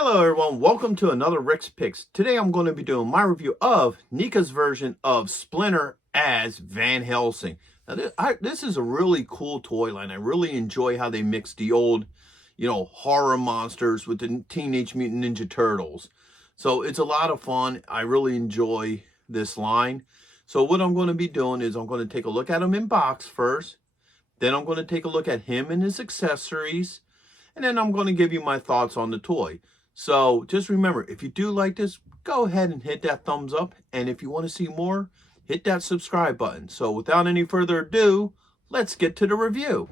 Hello everyone, welcome to another Rick's Picks. Today I'm going to be doing my review of NECA's version of Splinter as Van Helsing. Now this is a really cool toy line. I really enjoy how they mix the old, horror monsters with the Teenage Mutant Ninja Turtles. So it's a lot of fun. I really enjoy this line. So what I'm going to be doing is I'm going to take a look at him in box first. Then I'm going to take a look at him and his accessories. And then I'm going to give you my thoughts on the toy. So just remember, if you do like this, go ahead and hit that thumbs up. And if you want to see more, hit that subscribe button. So without any further ado, let's get to the review.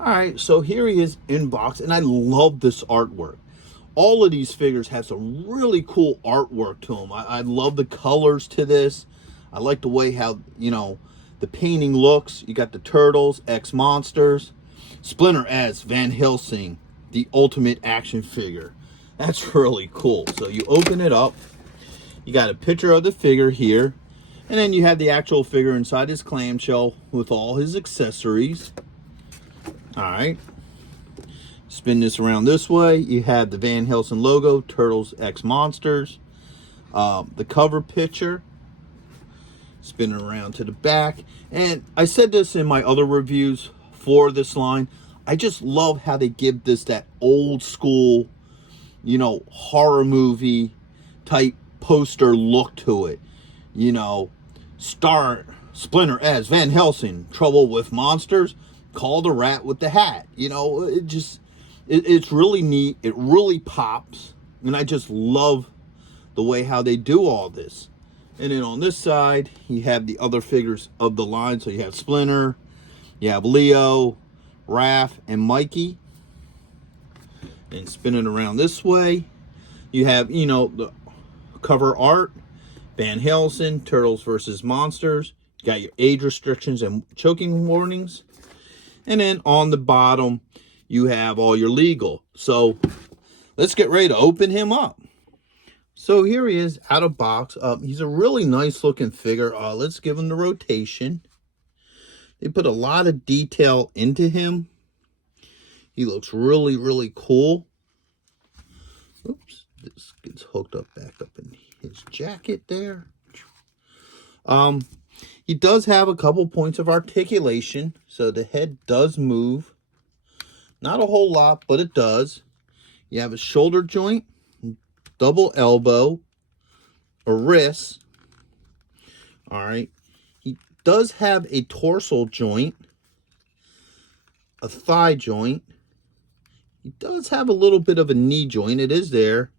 All right, so here he is in box, and I love this artwork. All of these figures have some really cool artwork to them. I love the colors to this. I like the way how, the painting looks. You got the Turtles, X-Monsters, Splinter as Van Helsing, the ultimate action figure. That's really cool. So you open it up, you got a picture of the figure here, and then you have the actual figure inside his clamshell with all his accessories. All right, spin this around this way. You have the Van Helsing logo, Turtles, X-Monsters, the cover picture. Spin it around to the back. And I said this in my other reviews for this line, I just love how they give this that old school, horror movie type poster look to it. Star Splinter as Van Helsing, trouble with monsters, call the rat with the hat. It's really neat. It really pops. And I just love the way how they do all this. And then on this side, you have the other figures of the line. So you have Splinter, you have Leo, Raph, and Mikey. And spin it around this way, you have, the cover art, Van Helsing, Turtles versus Monsters. You got your age restrictions and choking warnings. And then on the bottom, you have all your legal. So let's get ready to open him up. So here he is out of box. He's a really nice looking figure. Let's give him the rotation. They put a lot of detail into him. He looks really, really cool. Oops, this gets hooked up back up in his jacket there. He does have a couple points of articulation, so the head does move. Not a whole lot, but it does. You have a shoulder joint, double elbow, a wrist. All right. He does have a torso joint, a thigh joint. He does have a little bit of a knee joint. It is there.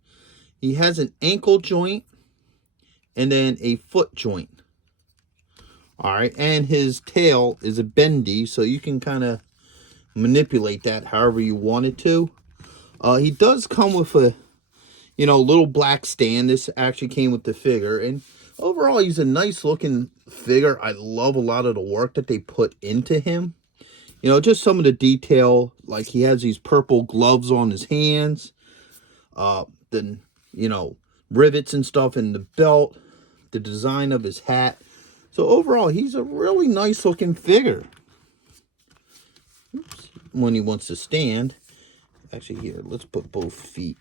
He has an ankle joint and then a foot joint. All right. And his tail is a bendy, so you can kind of manipulate that however you want it to. He does come with a, little black stand. This actually came with the figure. And overall, he's a nice looking figure. I love a lot of the work that they put into him. Just some of the detail, like he has these purple gloves on his hands, then, rivets and stuff in the belt, the design of his hat. So overall, he's a really nice looking figure. Oops. When he wants to stand. Actually, here, let's put both feet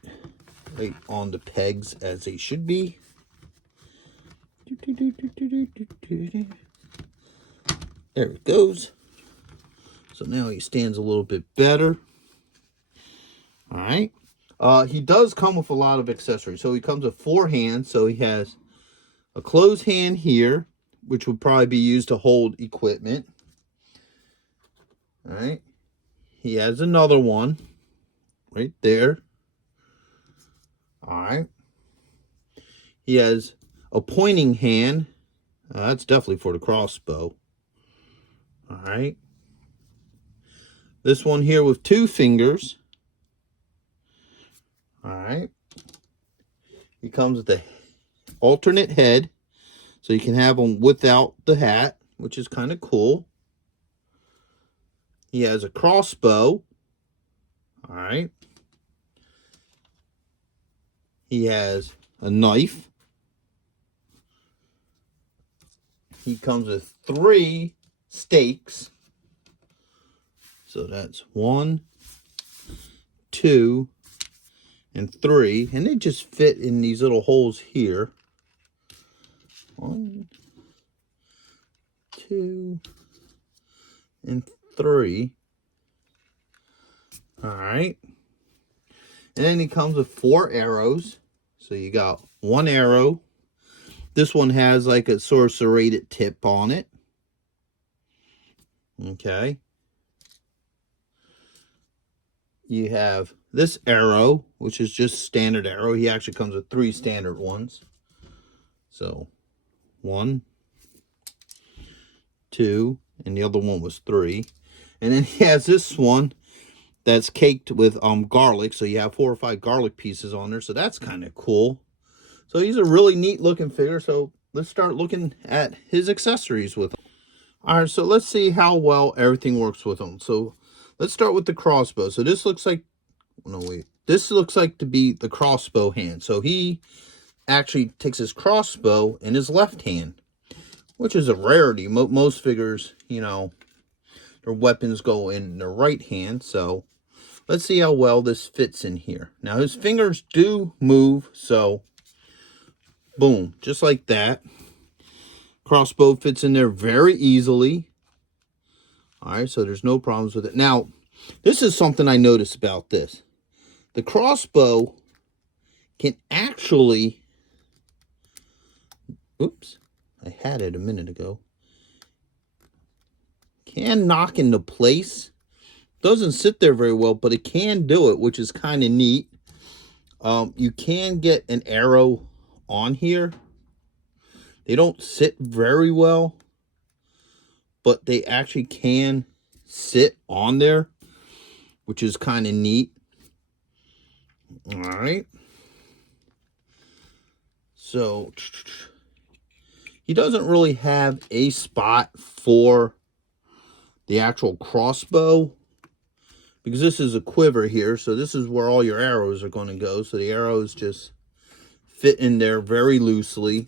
right on the pegs as they should be. There it goes. So now he stands a little bit better. All right. He does come with a lot of accessories. So he comes with 4 hands. So he has a closed hand here, which would probably be used to hold equipment. All right. He has another one right there. All right. He has a pointing hand. That's definitely for the crossbow. All right. This one here with 2 fingers. All right. He comes with the alternate head. So you can have him without the hat, which is kind of cool. He has a crossbow. All right. He has a knife. He comes with 3 stakes. So that's 1, 2, and 3, and they just fit in these little holes here. 1, 2, and 3. All right. And then he comes with 4 arrows. So you got 1 arrow. This one has like a sort of serrated tip on it. Okay. You have this arrow, which is just standard arrow. He actually comes with 3 standard ones. So 1, 2, and the other one was 3. And then he has this one that's caked with garlic. So you have 4 or 5 garlic pieces on there. So that's kind of cool. So he's a really neat looking figure. So let's start looking at his accessories with him. All right, so let's see how well everything works with him. So let's start with the crossbow. So this looks like, no wait, this looks like to be the crossbow hand. So he actually takes his crossbow in his left hand, which is a rarity. Most figures, you know, their weapons go in their right hand. So let's see how well this fits in here. Now his fingers do move, so boom, just like that. Crossbow fits in there very easily. All right, so there's no problems with it. Now, this is something I noticed about this. The crossbow can actually, oops, I had it a minute ago, can knock into place. Doesn't sit there very well, but it can do it, which is kind of neat. You can get an arrow on here. They don't sit very well, but they actually can sit on there, which is kind of neat. All right. So he doesn't really have a spot for the actual crossbow, because this is a quiver here. So this is where all your arrows are going to go. So the arrows just fit in there very loosely.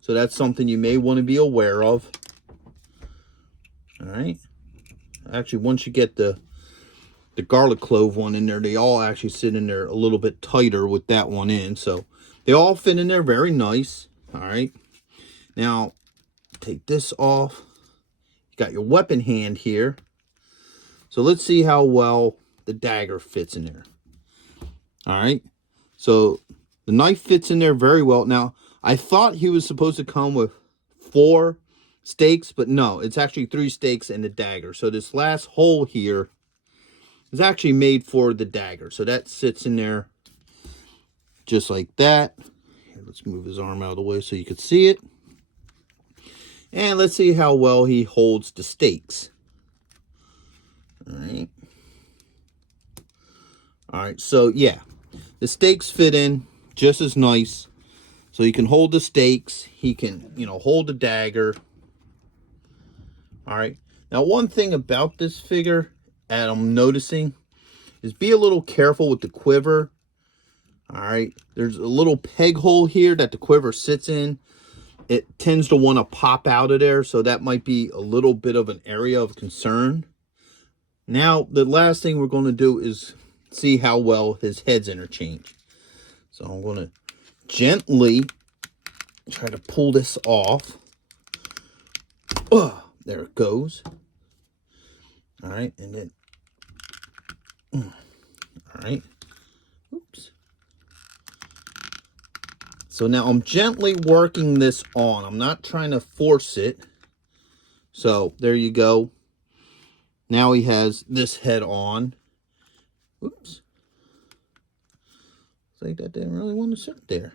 So that's something you may want to be aware of. All right. Actually, once you get the garlic clove one in there, they all actually sit in there a little bit tighter with that one in. So they all fit in there very nice. All right. Now, take this off. You got your weapon hand here. So let's see how well the dagger fits in there. All right. So the knife fits in there very well. Now, I thought he was supposed to come with 4 stakes, but no, it's actually 3 stakes and a dagger. So this last hole here is actually made for the dagger. So that sits in there just like that. Here, let's move his arm out of the way so you can see it. And let's see how well he holds the stakes. All right. All right, so yeah, the stakes fit in just as nice. So he can hold the stakes. He can, you know, hold the dagger. All right. Now, one thing about this figure that I'm noticing is be a little careful with the quiver. All right. There's a little peg hole here that the quiver sits in. It tends to want to pop out of there. So that might be a little bit of an area of concern. Now, the last thing we're going to do is see how well his heads interchange. So I'm going to gently try to pull this off. There it goes. All right, and then, all right, oops. So now I'm gently working this on. I'm not trying to force it. So there you go. Now he has this head on. Oops. Looks like that didn't really want to sit there.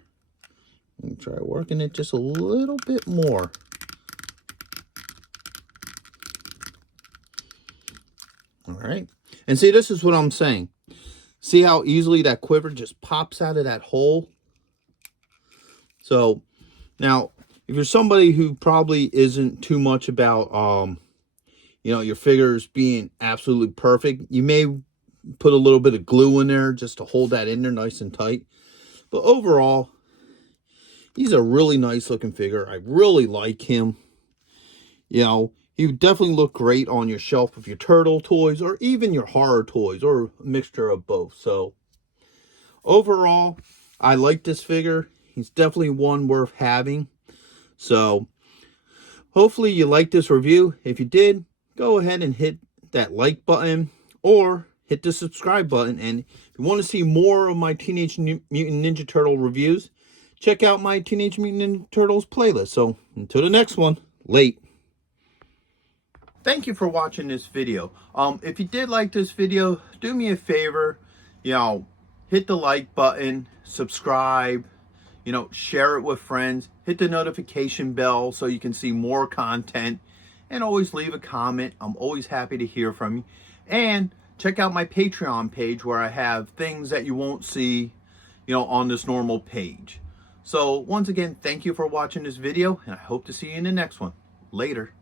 Let me try working it just a little bit more. All right. And see, this is what I'm saying. See how easily that quiver just pops out of that hole? So now, if you're somebody who probably isn't too much about, you know, your figures being absolutely perfect, you may put a little bit of glue in there just to hold that in there nice and tight. But overall, he's a really nice looking figure. I really like him. You know, he would definitely look great on your shelf of your turtle toys or even your horror toys or a mixture of both. So overall, I like this figure. He's definitely one worth having. So hopefully you liked this review. If you did, go ahead and hit that like button or hit the subscribe button. And if you want to see more of my Teenage Mutant Ninja Turtle reviews, check out my Teenage Mutant Ninja Turtles playlist. So until the next one, late. Thank you for watching this video. If you did like this video, do me a favor, hit the like button, subscribe, share it with friends, hit the notification bell so you can see more content, and always leave a comment. I'm always happy to hear from you. And check out my Patreon page where I have things that you won't see, on this normal page. So once again, thank you for watching this video, and I hope to see you in the next one. Later.